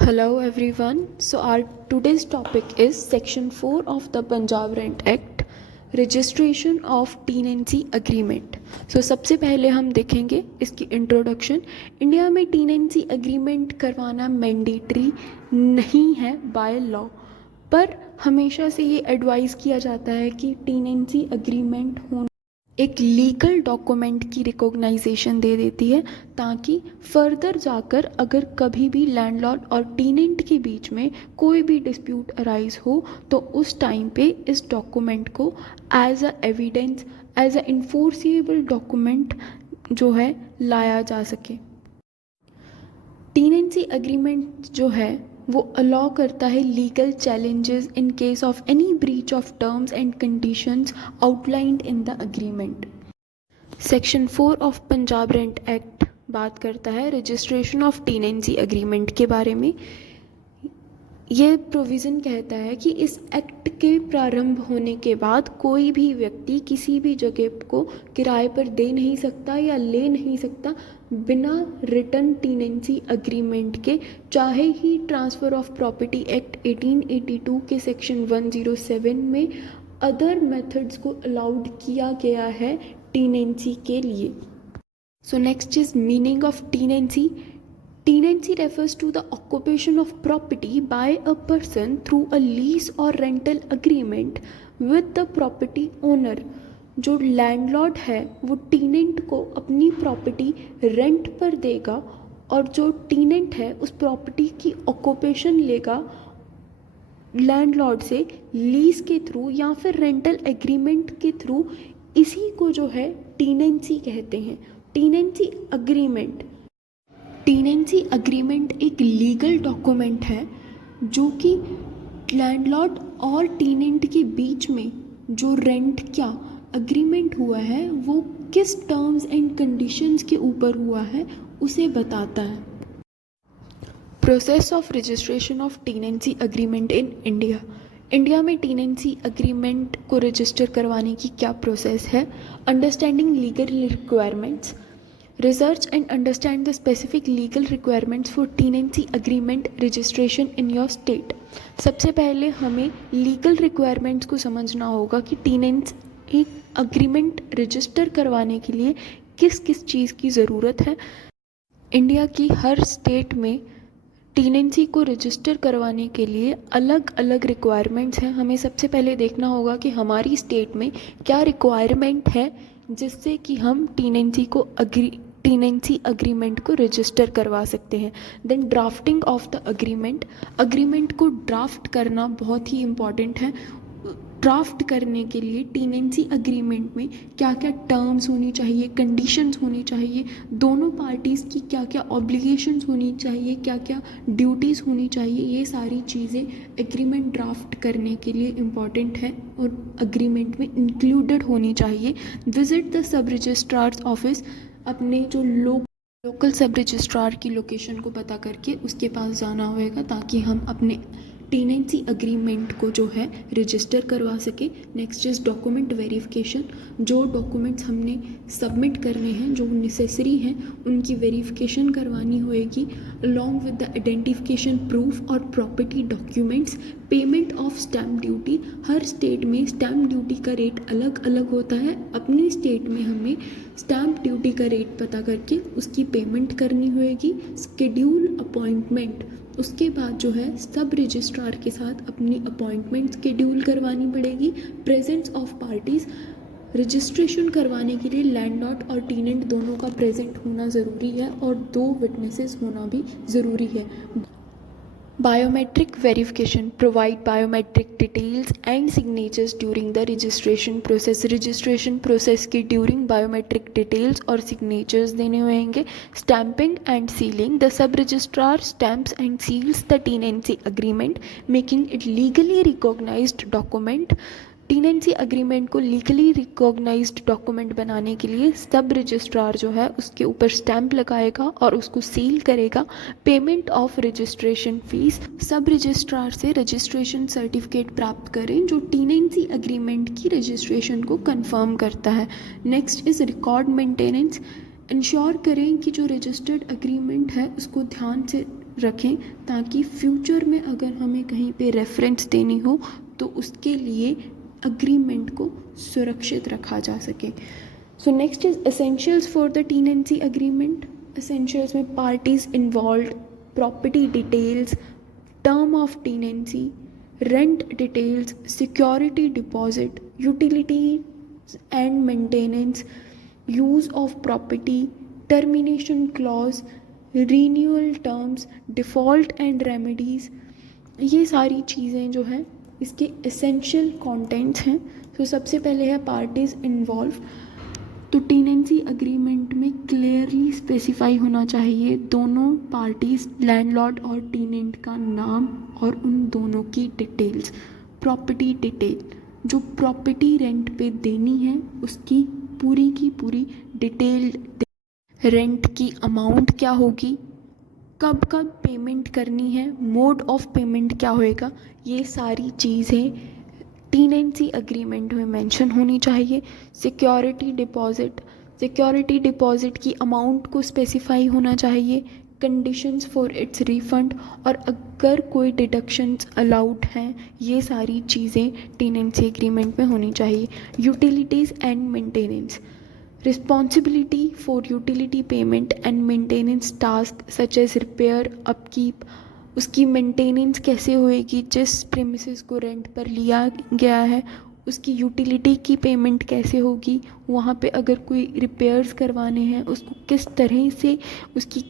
Hello everyone. So our today's topic is section 4 of the Punjab Rent Act, registration of tenancy agreement. So सबसे पहले हम देखेंगे इसकी introduction. India में tenancy agreement करवाना mandatory नहीं है बाय लॉ, पर हमेशा से ये एडवाइस किया जाता है कि टेनेंसी अग्रीमेंट होना एक लीगल डॉक्यूमेंट की रिकॉग्नाइजेशन दे देती है, ताकि फर्दर जाकर अगर कभी भी लैंडलॉर्ड और टेनेंट के बीच में कोई भी डिस्प्यूट अराइज हो तो उस टाइम पे इस डॉक्यूमेंट को as a evidence, as a enforceable document जो है लाया जा सके। टेनेंसी अग्रीमेंट जो है वो अलाउ करता है legal challenges in case of any breach of terms and conditions outlined in the agreement. Section 4 of Punjab rent act बात करता है रजिस्ट्रेशन ऑफ टेनेंसी अग्रीमेंट के बारे में। ये प्रोविज़न कहता है कि इस एक्ट के प्रारंभ होने के बाद कोई भी व्यक्ति किसी भी जगह को किराए पर दे नहीं सकता या ले नहीं सकता बिना रिटर्न टेनेंसी अग्रीमेंट के, चाहे ही ट्रांसफ़र ऑफ प्रॉपर्टी एक्ट 1882 के सेक्शन 107 में अदर मेथड्स को अलाउड किया गया है टेनेंसी के लिए। सो next is meaning of tenancy. Tenancy refers to the occupation of property by a person through a lease or rental agreement with the property owner। जो landlord है वो टेनेंट को अपनी प्रॉपर्टी रेंट पर देगा और जो टेनेंट है उस प्रॉपर्टी की ऑक्यूपेशन लेगा लैंडलॉर्ड से लीज के थ्रू या फिर रेंटल एग्रीमेंट के थ्रू। इसी को जो है टेनेंसी कहते हैं। टेनेंसी अग्रीमेंट एक लीगल डॉक्यूमेंट है जो कि लैंडलॉर्ड और टेनेंट के बीच में जो रेंट क्या अग्रीमेंट हुआ है वो किस टर्म्स एंड कंडीशंस के ऊपर हुआ है उसे बताता है। Process of registration of tenancy agreement in India में टेनेंसी अग्रीमेंट को रजिस्टर करवाने की क्या प्रोसेस है। Understanding legal requirements. Research and understand the specific legal requirements for tenancy agreement registration in your state। सबसे पहले हमें legal requirements को समझना होगा कि टेनेंसी अग्रीमेंट रजिस्टर करवाने के लिए किस किस चीज़ की ज़रूरत है। इंडिया की हर स्टेट में टेनेंसी को रजिस्टर करवाने के लिए अलग अलग रिक्वायरमेंट्स हैं। हमें सबसे पहले देखना होगा कि हमारी स्टेट में क्या रिक्वायरमेंट है जिससे कि हम टेनेंसी अग्रीमेंट को रजिस्टर करवा सकते हैं। Then drafting of the agreement को ड्राफ्ट करना बहुत ही इम्पॉर्टेंट है। ड्राफ्ट करने के लिए टेनेंसी अग्रीमेंट में क्या क्या टर्म्स होनी चाहिए, कंडीशंस होनी चाहिए, दोनों पार्टीज़ की क्या क्या ऑब्लिगेशंस होनी चाहिए, क्या क्या ड्यूटीज़ होनी चाहिए, ये सारी चीज़ें एग्रीमेंट ड्राफ्ट करने के लिए इम्पॉर्टेंट है और अग्रीमेंट में इंक्लूडेड होनी चाहिए। Visit the sub registrars office. अपने जो लोकल सब रजिस्ट्रार की लोकेशन को पता करके उसके पास जाना होगा ताकि हम अपने टेनेंसी अग्रीमेंट को जो है रजिस्टर करवा सके। Next is document verification. जो डॉक्यूमेंट्स हमने सबमिट करने हैं जो नेसेसरी हैं उनकी वेरिफिकेशन करवानी होएगी along with the identification proof और property documents. Payment of stamp duty. हर स्टेट में स्टैम्प ड्यूटी का रेट अलग अलग होता है। अपनी स्टेट में हमें स्टैम्प ड्यूटी का रेट पता करके उसकी पेमेंट करनी होएगी। Schedule appointment. उसके बाद जो है सब रजिस्ट्रार के साथ अपनी अपॉइंटमेंट स्केड्यूल करवानी पड़ेगी। Presence of parties. रजिस्ट्रेशन करवाने के लिए लैंडलॉर्ड और टेनेंट दोनों का प्रेजेंट होना ज़रूरी है और 2 विटनेसेस होना भी ज़रूरी है। Biometric verification. Provide biometric details and signatures during the registration process. Registration process की ड्यूरिंग बायोमेट्रिक डिटेल्स और सिग्नेचर्स देने होंगे। Stamping and sealing. The sub registrar stamps and seals the tenancy agreement making it legally recognised document. Tenancy agreement को legally recognised document बनाने के लिए सब registrar जो है उसके ऊपर स्टैंप लगाएगा और उसको सील करेगा। Payment of registration fees. सब रजिस्ट्रार से रजिस्ट्रेशन सर्टिफिकेट प्राप्त करें जो टेनेंसी अग्रीमेंट की रजिस्ट्रेशन को कंफर्म करता है। Next is record maintenance. Ensure करें कि जो रजिस्टर्ड अग्रीमेंट है उसको ध्यान से रखें, ताकि फ्यूचर में अगर हमें कहीं पे रेफरेंस देनी हो तो उसके लिए अग्रीमेंट को सुरक्षित रखा जा सके। So next is essentials for the tenancy agreement. Essentials में parties involve, property details, term of tenancy, rent details, security deposit, utilities and maintenance, use of property, termination clause, renewal terms, default and remedies. ये सारी चीज़ें जो हैं इसके essential contents हैं। तो सबसे पहले है पार्टीज इन्वॉल्व। तो टेनेंसी अग्रीमेंट में क्लियरली स्पेसिफाई होना चाहिए दोनों पार्टीज, लैंडलॉर्ड और टेनेंट का नाम और उन दोनों की डिटेल्स। प्रॉपर्टी डिटेल, जो प्रॉपर्टी रेंट पे देनी है उसकी पूरी की पूरी डिटेल, रेंट की अमाउंट क्या होगी, कब कब पेमेंट करनी है, मोड ऑफ पेमेंट क्या होएगा, ये सारी चीज़ें टेनेंसी अग्रीमेंट में मेंशन होनी चाहिए। सिक्योरिटी डिपॉजिट, सिक्योरिटी डिपॉजिट की अमाउंट को स्पेसिफाई होना चाहिए, कंडीशंस फॉर इट्स रिफंड, और अगर कोई डिडक्शंस अलाउड हैं, ये सारी चीज़ें टेनेंसी एग्रीमेंट में होनी चाहिए। Utilities and maintenance, responsibility for utility payment and maintenance task such as repair, upkeep, उसकी मेंटेनेंस कैसे होएगी, जिस प्रेमिसेस को रेंट पर लिया गया है उसकी यूटिलिटी की पेमेंट कैसे होगी, वहाँ पे अगर कोई रिपेयर्स करवाने हैं उसको किस तरह से उसकी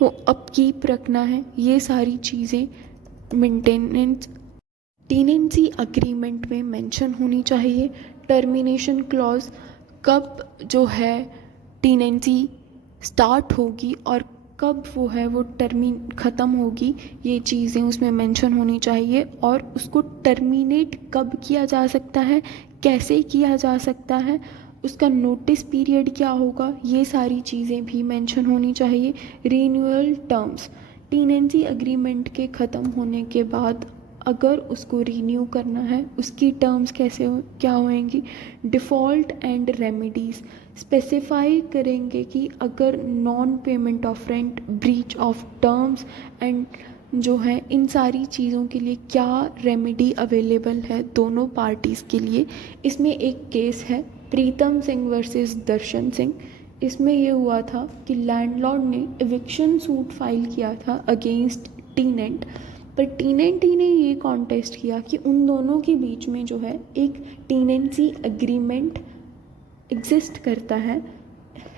वो अपकीप रखना है, ये सारी चीज़ें मेंटेनेंस टेनेंसी अग्रीमेंट में मेंशन होनी चाहिए। टर्मिनेशन क्लॉज, कब जो है टेनेंसी स्टार्ट होगी और कब वो है वो ख़त्म होगी, ये चीज़ें उसमें मेंशन होनी चाहिए। और उसको टर्मिनेट कब किया जा सकता है, कैसे किया जा सकता है, उसका नोटिस पीरियड क्या होगा, ये सारी चीज़ें भी मेंशन होनी चाहिए। रीन्यूअल टर्म्स, टेनेंसी अग्रीमेंट के ख़त्म होने के बाद अगर उसको रीन्यू करना है उसकी टर्म्स कैसे क्या होएंगी। डिफ़ॉल्ट एंड रेमेडीज़ स्पेसिफाई करेंगे कि अगर non payment of rent, breach of terms and जो है इन सारी चीज़ों के लिए क्या रेमेडी अवेलेबल है दोनों पार्टीज़ के लिए। इसमें एक केस है प्रीतम सिंह वर्सेस दर्शन सिंह। इसमें ये हुआ था कि लैंडलॉर्ड ने एविक्शन सूट फाइल किया था अगेंस्ट टेनेंट, पर टेनेंट ही ने ये कॉन्टेस्ट किया कि उन दोनों के बीच में जो है एक टेनेंसी एग्रीमेंट एग्जिस्ट करता है।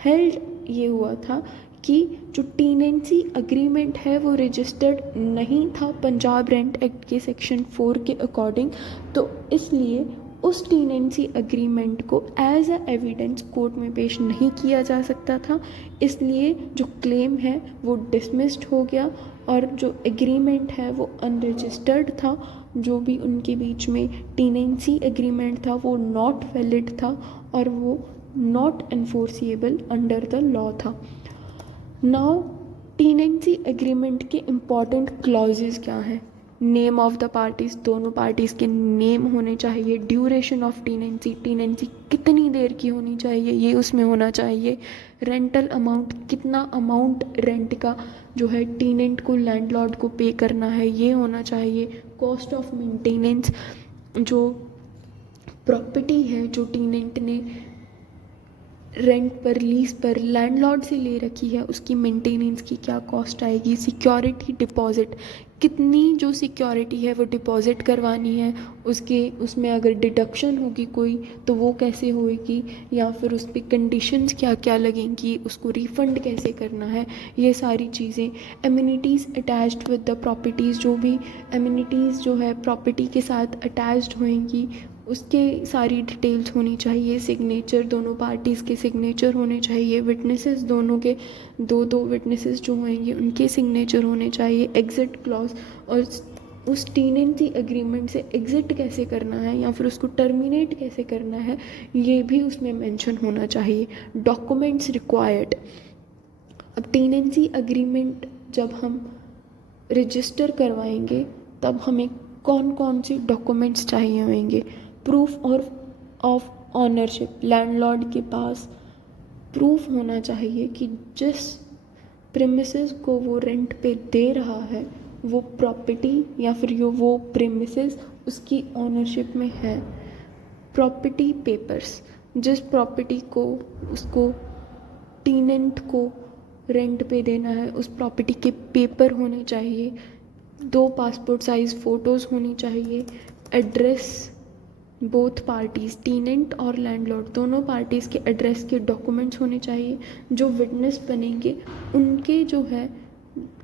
हेल्ड ये हुआ था कि जो टेनेंसी अग्रीमेंट है वो रजिस्टर्ड नहीं था पंजाब रेंट एक्ट के सेक्शन 4 के अकॉर्डिंग, तो इसलिए उस टेनेंसी अग्रीमेंट को एज अ एविडेंस कोर्ट में पेश नहीं किया जा सकता था। इसलिए जो क्लेम है वो डिसमिस्ड हो गया और जो एग्रीमेंट है वो अनरजिस्टर्ड था। जो भी उनके बीच में टेनेंसी एग्रीमेंट था वो नॉट वैलिड था और वो not enforceable under the law था। नाउ टेनेंसी एग्रीमेंट के इम्पॉर्टेंट क्लॉजेस क्या हैं। नेम ऑफ द पार्टीज़, दोनों पार्टीज़ के नेम होने चाहिए। ड्यूरेशन ऑफ टेनेंसी, टेनेंसी कितनी देर की होनी चाहिए ये उसमें होना चाहिए। रेंटल अमाउंट, कितना अमाउंट रेंट का जो है टेनेंट को लैंडलॉर्ड को पे करना है ये होना चाहिए। कॉस्ट ऑफ मेंटेनेंस, जो प्रॉपर्टी है जो टेनेंट ने रेंट पर, लीज पर लैंडलॉर्ड से ले रखी है उसकी मेंटेनेंस की क्या कॉस्ट आएगी। सिक्योरिटी डिपॉजिट, कितनी जो सिक्योरिटी है वो डिपॉजिट करवानी है, उसमें अगर डिडक्शन होगी कोई तो वो कैसे होएगी, या फिर उस पर कंडीशंस क्या क्या लगेंगी, उसको रिफ़ंड कैसे करना है, ये सारी चीज़ें। Amenities attached with the properties, जो भी एम्यूनिटीज़ जो है प्रॉपर्टी के साथ अटैच्ड होएंगी उसके सारी डिटेल्स होनी चाहिए। सिग्नेचर, दोनों पार्टीज़ के सिग्नेचर होने चाहिए। विटनेसेस, दोनों के दो विटनेसेस जो होंगे उनके सिग्नेचर होने चाहिए। एग्ज़िट क्लॉज, और उस टेनेंसी एग्रीमेंट से एग्ज़िट कैसे करना है या फिर उसको टर्मिनेट कैसे करना है ये भी उसमें मेंशन होना चाहिए। डॉक्यूमेंट्स रिक्वायर्ड, अब टेनेंसी एग्रीमेंट जब हम रजिस्टर करवाएंगे तब हमें कौन कौन से डॉक्यूमेंट्स चाहिए होंगे। प्रूफ ऑफ ऑनरशिप, लैंडलॉर्ड के पास प्रूफ होना चाहिए कि जिस प्रेमिसेस को वो रेंट पे दे रहा है वो प्रॉपर्टी या फिर वो प्रेमिसेस उसकी ओनरशिप में है। प्रॉपर्टी पेपर्स, जिस प्रॉपर्टी को उसको टीनेंट को रेंट पे देना है उस प्रॉपर्टी के पेपर होने चाहिए, 2 पासपोर्ट साइज़ फ़ोटोज़ होनी चाहिए, एड्रेस बोथ पार्टीज़ टीनेंट और लैंडलॉर्ड दोनों पार्टीज़ के एड्रेस के डॉक्यूमेंट्स होने चाहिए, जो विटनेस बनेंगे उनके जो है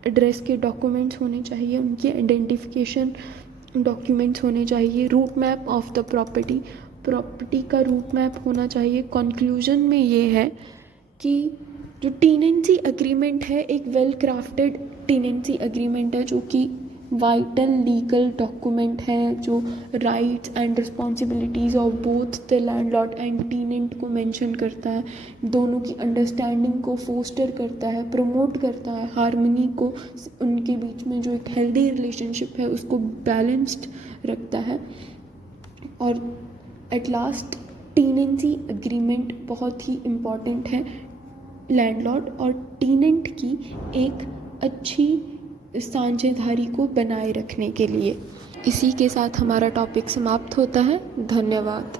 एड्रेस के डॉक्यूमेंट्स होने चाहिए, उनके आइडेंटिफिकेशन डॉक्यूमेंट्स होने चाहिए, route map of the property का रूट मैप होना चाहिए। कंक्लूजन में ये है कि जो टीनेंसी अग्रीमेंट है एक वेल क्राफ्टेड टीनेंसी अग्रीमेंट है जो कि वाइटल लीगल डॉक्यूमेंट है जो rights and responsibilities of both the landlord and टीनेंट को मेंशन करता है, दोनों की अंडरस्टैंडिंग को फोस्टर करता है, प्रमोट करता है, हार्मनी को उनके बीच में जो एक हेल्दी रिलेशनशिप है उसको बैलेंस्ड रखता है। और एट लास्ट टीनेंसी अग्रीमेंट बहुत ही इम्पॉर्टेंट है लैंडलॉर्ड और टीनेंट की एक अच्छी साझेदारी को बनाए रखने के लिए। इसी के साथ हमारा टॉपिक समाप्त होता है। धन्यवाद।